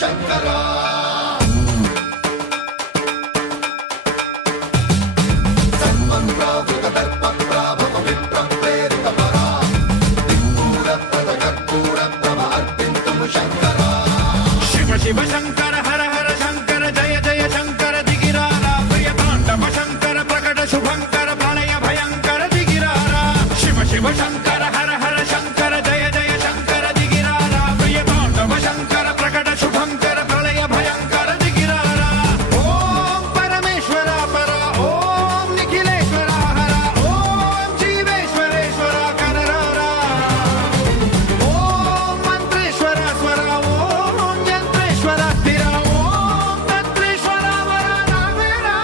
శంకరా శివ శంకర హర హర శంకర జయ జయ శంకర దిగిరారా ప్రియ తాండవ శంకర ప్రకట శుభంకర ప్రళయ భయంకర దిగిరారా శివ శివ శంకర హర హర శంకర జయ జయ శంకర దిగిరారా ప్రియ తాండవ శంకర ప్రకట శుభంకర ప్రళయ భయంకర దిగిరారా ఓం పరమేశ్వర పర ఓం నిఖిలేశ్వర హర ఓం జీవేశ్వరేశ్వర కరరారా ఓం మంత్రేశ్వర స్వర ఓం యంత్రేశ్వర స్థిర ఓం తంత్రేశ్వర వర నావేరా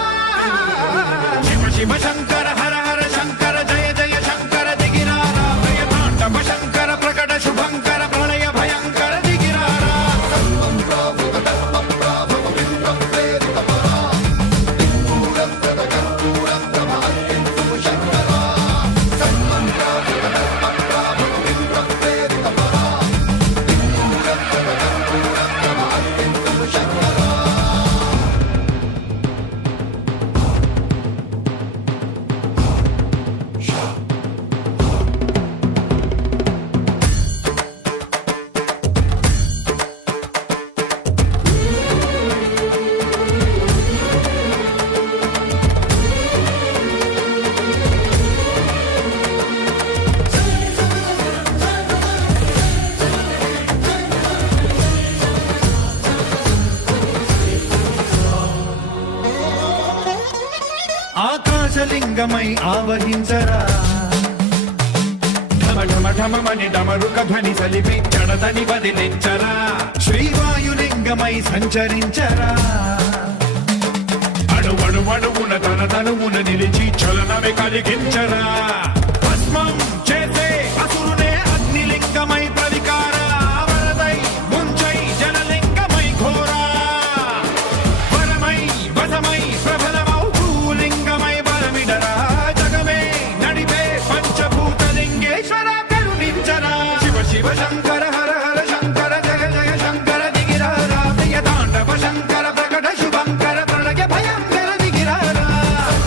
శివ శివ శంకర హర హర శంకర జయ జయ శంకర దిగిరారా ప్రియ తాండవ శంకర ప్రకట శుభంకర ప్రళయ భయంకర దిగిరారా ఆకాశలింగమై ఆవహించరా ఢమ ఢమ ఢమమని డమరుక ధ్వని సలిపి జడదని వదిలించరా శ్రీవాయులింగమై సంచరించరా అణువణువున తన తనువున నిలిచి చలనమే కలిగించరా